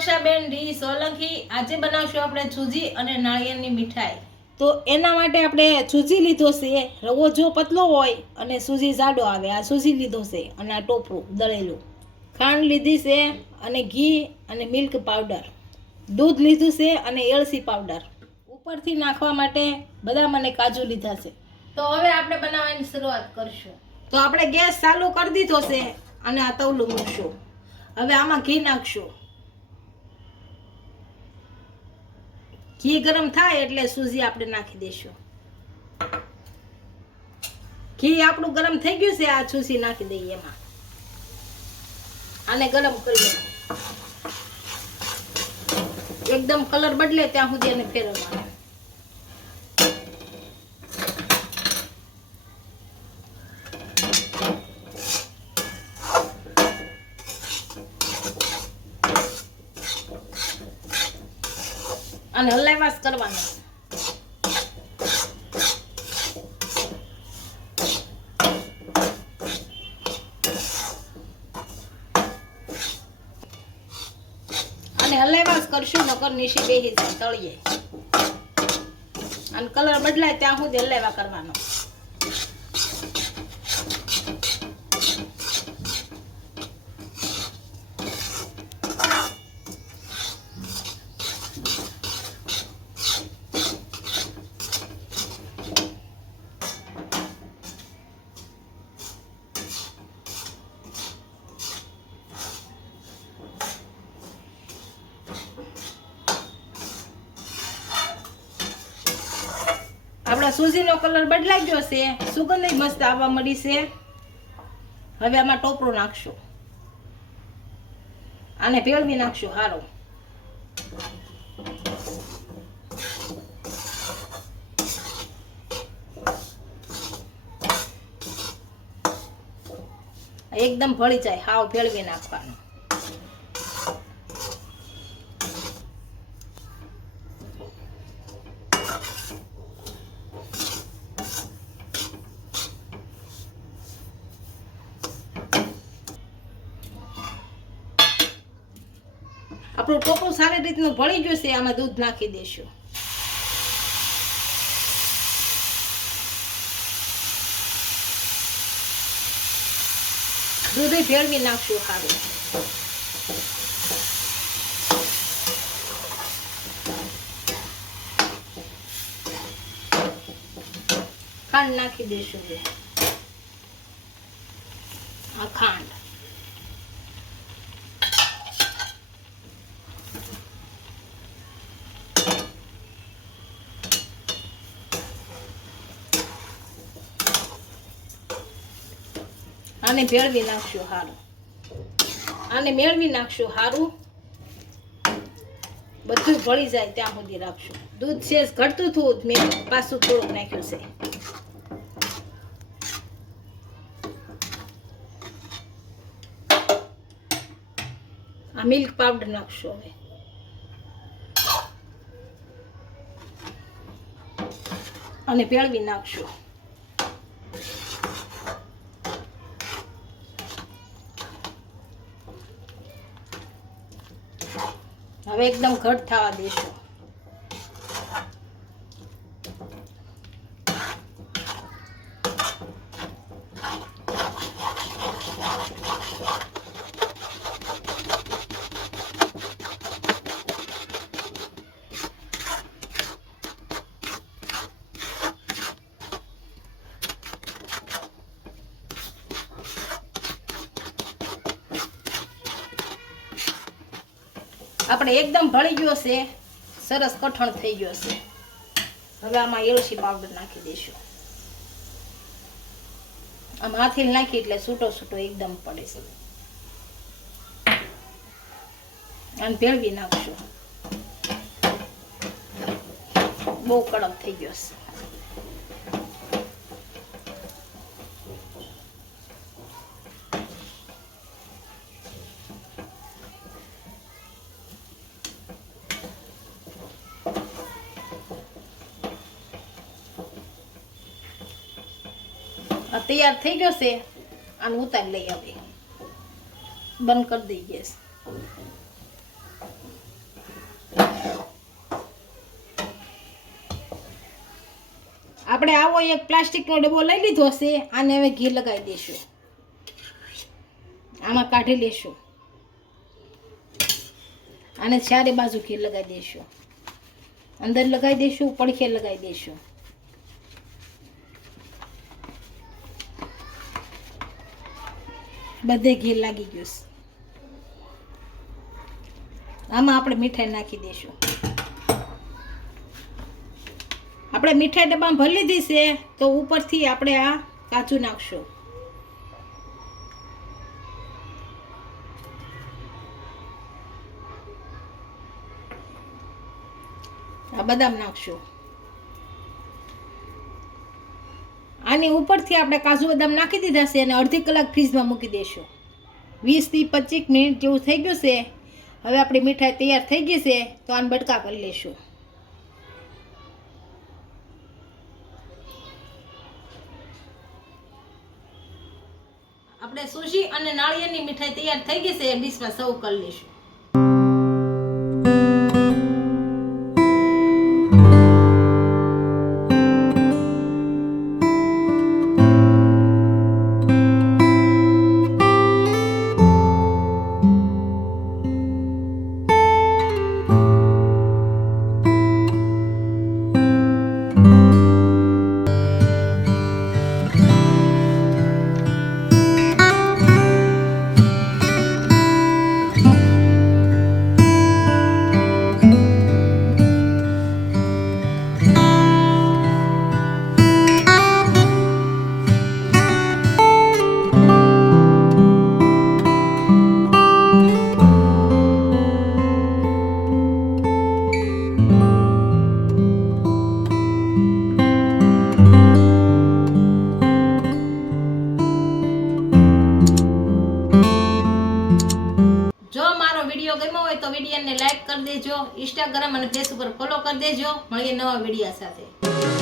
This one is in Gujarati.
સુરક્ષાબેન ડી સોલંકી। આજે બનાવશું આપણે સૂજી અને નાળિયેરની મીઠાઈ। તો એના માટે આપણે સૂજી લીધો છે, રવો જો પતલો હોય અને સૂજી જાડો આવે, આ સૂજી લીધો છે અને આ ટોપરું દળેલું, ખાંડ લીધી છે અને ઘી અને મિલ્ક પાવડર, દૂધ લીધું છે અને એલચી પાવડર, ઉપરથી નાખવા માટે બદામ અને કાજુ લીધા છે। તો હવે આપણે બનાવવાની શરૂઆત કરશું। તો આપણે ગેસ ચાલુ કરી દીધો છે અને આ તવલું મૂકશું। હવે આમાં ઘી નાખશું। ઘી ગરમ થાય એટલે સૂજી આપણે નાખી દઈશું। ઘી આપણું ગરમ થઈ ગયું છે, આ સૂજી નાખી દઈએ એમાં, આને ગરમ કરી એકદમ કલર બદલે ત્યાં સુધી એને ફેરવવાનું। અને હલાવાસ કરવાનો। અને હલાવાસ કરશું નકર નીચે બેસી જાય તળીએ, અને કલર બદલાય ત્યાં સુધી હલાવા કરવાનો। આપણા સૂજીનો કલર બદલાઈ ગયો છે, સુગંધ મસ્ત આવવા મળી છે। હવે આમાં ટોપરું નાખશું, આને ભેળવી નાખશું હારો। એકદમ ભળી જાય, હાવ ભેળવી નાખવાનું। આપણું ટોપરું સારી રીતનું ભળી ગયું છે, આમાં દૂધ નાખી દઈશું। દૂધ ભેળવી નાખશું સારું। ખાંડ નાખી દઈશું, આ ખાંડ, આને ભેળવી નાખશું હારું, આને મેળવી નાખશું હારું, બધું ભળી જાય ત્યાં સુધી રાખશું। દૂધ છે ઘટતું હતું, મેં પાછું થોડુંક નાખ્યું છે। આ મિલ્ક પાવડર નાખશું હવે, અને ભેળવી નાખશું। હવે એકદમ ઘટ થવા દેશું। આપણે એકદમ ભળી ગયો છે, સરસ કઠણ થઈ ગયો છે। હવે આમાં એલચી પાવડર નાખી દઈશું। આમ હાથે નાખી એટલે છૂટો છૂટો એકદમ પડે છે, અને ભેળવી નાખશું। બહુ કડક થઈ ગયો છે। આ તૈયાર થઈ ગયો છે, આને ઉતારી લઈ, હવે બંધ કરી દઈએ ગેસ। આપણે આવો એક પ્લાસ્ટિકનો ડબ્બો લઈ લીધો છે. આને હવે ઘી લગાવી દઈશું. આમાં કાઢી લેશું. આને ચારે બાજુ ઘી લગાવી દઈશું. અંદર લગાવી દઈશું, પડખે લગાવી દઈશું. બધે ઘી લાગી ગયું છે. આમાં આપણે મીઠાઈ નાખી દઈશું. આપણે મીઠાઈ ડબ્બામાં ભરી લીધી છે તો ઉપરથી આપણે આ કાજુ નાખશું. આ બદામ નાખશું. આની ઉપરથી આપણે કાજુ બદામ નાખી દીધા છે અને અડધી કલાક ફ્રીજમાં મૂકી દઈશું. 20 થી 25 મિનિટ જેવું થઈ ગયું છે. હવે આપણી મીઠાઈ તૈયાર થઈ ગઈ છે તો આને બટકા કરી લઈશું. આપણે સૂજી અને નાળિયેરની મીઠાઈ તૈયાર થઈ ગઈ છે. ડીશમાં સર્વ કરી લઈશું. વિડીયો ગમ્યો હોય તો વિડીયોને લાઈક કરી દેજો. ઇન્સ્ટાગ્રામ અને ફેસબુક પર ફોલો કરી દેજો. મળીએ નવા વિડીયો સાથે.